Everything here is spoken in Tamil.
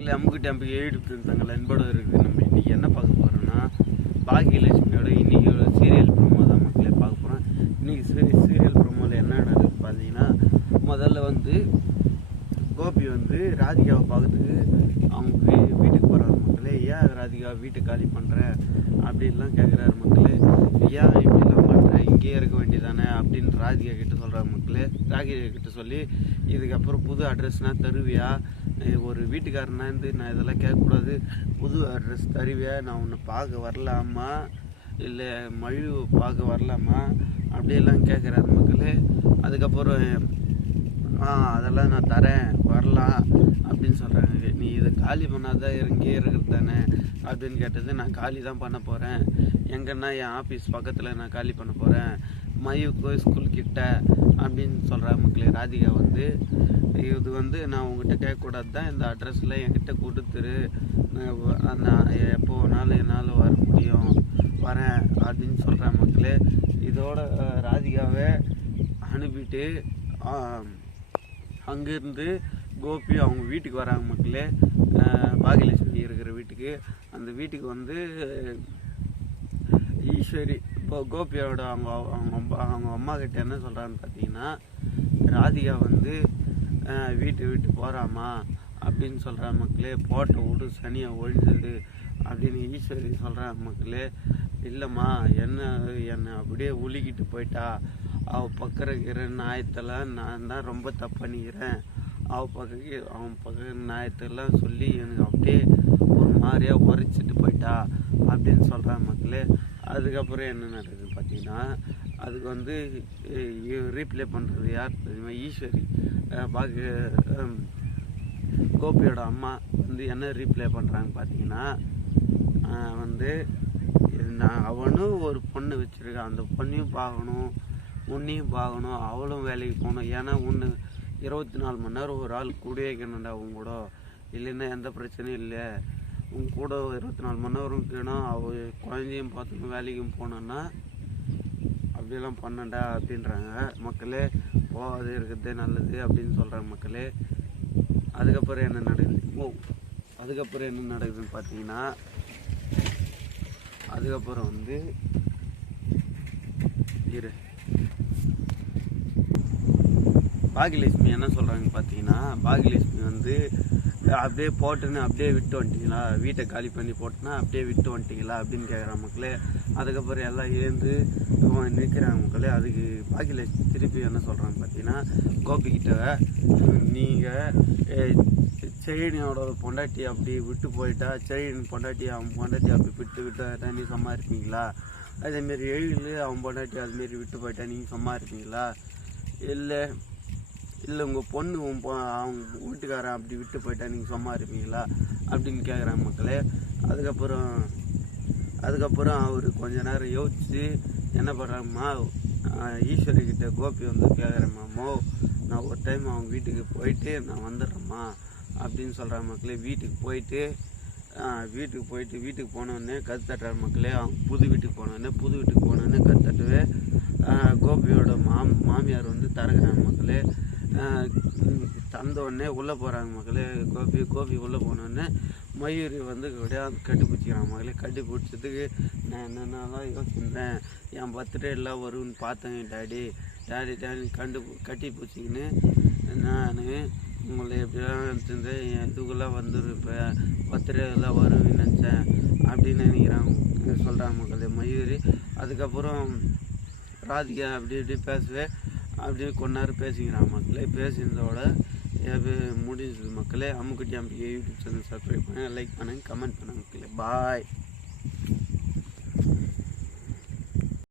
இல்லை அம்முக்கிட்ட அம்பிக்கு யூடியூப் தங்கள் அன்போடு இருக்குது. நம்ம இன்றைக்கி என்ன பார்க்க போகிறோன்னா பாக்கியலட்சுமியோட இன்றைக்கியோட சீரியல் ப்ரோமோ தான் மக்களே பார்க்க போகிறோம். இன்றைக்கி சீரியல் ப்ரோமோவில் என்ன நடக்குது பார்த்தீங்கன்னா, முதல்ல வந்து கோபி வந்து ராதிகாவை பார்க்கறதுக்கு அவங்க வீட்டுக்கு போகிறாரு மக்களே. ஏன் ராதிகா வீட்டை காலி பண்ணுறேன் அப்படின்லாம் கேட்குறாரு மக்களே. ஏன் இப்படிலாம் பண்ணுறேன், இங்கேயே இருக்க வேண்டியதானே அப்படின்னு ராதிகா கிட்ட சொல்கிறாங்க மக்களே. ராதிகா கிட்ட சொல்லி இதுக்கப்புறம் புது அட்ரஸ்னால் தருவியா, ஒரு வீட்டுக்காரனா இருந்து நான் இதெல்லாம் கேட்கக்கூடாது, புது அட்ரஸ் தருவியா, நான் உன்னை பார்க்க வரலாமா இல்லை மழு பார்க்க வரலாமா அப்படியெல்லாம் கேட்குறாரு மக்களே. அதுக்கப்புறம் அதெல்லாம் நான் தரேன் வரலாம் அப்படின்னு சொல்கிறாங்க. நீ இதை காலி பண்ணாதான் இங்கே இருக்கிறது தானே அப்படின்னு கேட்டது. நான் காலி தான் பண்ண போகிறேன், எங்கன்னா என் ஆஃபீஸ் பக்கத்தில் நான் காலி பண்ண போகிறேன், மயூக்கு ஸ்கூல் கிட்ட அப்படின்னு சொல்கிற மக்களே. ராதிகா வந்து இது வந்து நான் உங்ககிட்ட கேட்கக்கூடாது தான், இந்த அட்ரஸில் என்கிட்ட கொடுத்துரு, நான் எப்போ வேணாலும் என்னால் வர முடியும், வரேன் அப்படின்னு சொல்கிறேன் மக்களே. இதோட ராதிகாவை அனுப்பிட்டு அங்கேருந்து கோபி அவங்க வீட்டுக்கு வராங்க மக்களே. பாகியலட்சுமி இருக்கிற வீட்டுக்கு. அந்த வீட்டுக்கு வந்து ஈஸ்வரி இப்போ கோபியோட அவங்க அம்மா கிட்ட என்ன சொல்கிறான்னு பார்த்தீங்கன்னா, ராதிகா வந்து வீட்டு போகிறாமா அப்படின்னு சொல்கிற மக்களே. போட்ட விடு சனியை ஒழிஞ்சது அப்படின்னு ஈஸ்வரி சொல்கிற மக்களே. இல்லைம்மா என்னை அப்படியே உலுக்கிட்டு போயிட்டா, அவள் பக்கம் இருக்கிற நாயத்தெல்லாம் நான் தான் ரொம்ப தப்பு பண்ணிக்கிறேன், அவன் பக்க நாயத்தெல்லாம் சொல்லி எனக்கு அப்படியே ஒரு மாதிரியாக உரைச்சிட்டு போயிட்டா அப்படின்னு சொல்கிறான் மக்களே. அதுக்கப்புறம் என்ன நடக்குது பார்த்தீங்கன்னா, அதுக்கு வந்து ரீப்ளே பண்ணுறது யார் தெரியுமா, ஈஸ்வரி. கோபியோட அம்மா வந்து என்ன ரீப்ளே பண்ணுறாங்க பார்த்தீங்கன்னா, வந்து நான் அவனும் ஒரு பொண்ணு வச்சுருக்கான், அந்த பொண்ணையும் பார்க்கணும், உன்னையும் பார்க்கணும், அவளும் வேலைக்கு போகணும், ஏன்னா ஒன்று 24 மணி நேரம் ஒரு ஆள் கூட வைக்கணும்டா உங்க கூட, இல்லைன்னா எந்த பிரச்சனையும் இல்லை, உங்க கூட 24 மணி நேரம் இருக்கணும், அவள் குழந்தையும் பார்த்துக்கணும், வேலைக்கும் போனோன்னா அப்படியெல்லாம் பண்ணண்டா அப்படின்றாங்க மக்களே. அது இருக்கிறதே நல்லது அப்படின்னு சொல்கிறாங்க மக்களே. அதுக்கப்புறம் என்ன நடக்குதுன்னு பார்த்தீங்கன்னா, அதுக்கப்புறம் வந்து பாகியலட்சுமி என்ன சொல்கிறாங்க பார்த்தீங்கன்னா, பாகியலட்சுமி வந்து அப்படியே போட்டுன்னு அப்படியே விட்டு வந்துட்டீங்களா, வீட்டை காலி பண்ணி போட்டுன்னா அப்படியே விட்டு வந்துட்டீங்களா அப்படின்னு கேட்குறாங்க மக்களே. அதுக்கப்புறம் எல்லாம் ஏந்து நிற்கிறாங்க மக்களே. அதுக்கு பாகியலட்சுமி திருப்பி என்ன சொல்கிறாங்க பார்த்தீங்கன்னா, கோபிக்கிட்ட நீங்கள் செயினோட பொண்டாட்டி அப்படி விட்டு போயிட்டா, செயின் பொண்டாட்டி அவன் பொண்டாட்டி அப்படி விட்டு நீ சும்மா இருப்பீங்களா, அதேமாரி அவன் பொண்டாட்டி அதுமாரி விட்டு போயிட்டா நீங்கள் சும்மா இருப்பீங்களா, இல்லை உங்கள் பொண்ணு அவங்க வீட்டுக்காரன் அப்படி விட்டு போயிட்டா நீங்கள் சும்மா இருப்பீங்களா அப்படின்னு கேட்குறாங்க மக்களே. அதுக்கப்புறம் அவர் கொஞ்ச நேரம் யோசிச்சு என்ன பண்ணுறாங்கம்மா, ஈஸ்வரி கிட்ட கோபி வந்து கேட்குறேம்மாமோ, நான் ஒரு டைம் அவங்க வீட்டுக்கு போயிட்டு நான் வந்துடுறேம்மா அப்படின்னு சொல்கிறாங்க மக்களே. வீட்டுக்கு போயிட்டு போனோடனே கற்றுத்தட்டுற மக்களே. அவங்க புது வீட்டுக்கு போனோடனே கற்றுத்தட்டுவே கோபியோட மாமியார் வந்து தரங்குறாங்க மக்களே. தந்த உடனே உள்ளே போகிறாங்க மக்களே. கோபி உள்ளே போனோடனே மயூரி வந்து கட்டி பிடிச்சிக்கிறாங்க மக்களே. கட்டி பிடிச்சதுக்கு நான் என்னென்னலாம் யோசிச்சிருந்தேன், என் பர்த்டே எல்லாம் வரும்னு பார்த்தேங்க டாடி கட்டி பிடிச்சிக்கின்னு நான் உங்களை எப்படிலாம் நினச்சிருந்தேன், என் இதுக்கெல்லாம் வந்துடும், இப்போ பர்த்டே எல்லாம் வரும்னு நினச்சேன் அப்படின்னு நினைக்கிறாங்க சொல்கிறாங்க மக்களே மயூரி. அதுக்கப்புறம் ராதிகா அப்படி பேசுவேன் அப்படியே கொஞ்ச நேரம் பேசிக்கிறாங்க மக்களே. பேசினதோட முடிஞ்சது மக்களே. அம்முக்குட்டி அம்பிகை யூடியூப் சேனல் சப்ஸ்கிரைப் பண்ணுங்கள், லைக் பண்ணுங்கள், கமெண்ட் பண்ணுங்கள் மக்களே. பாய்.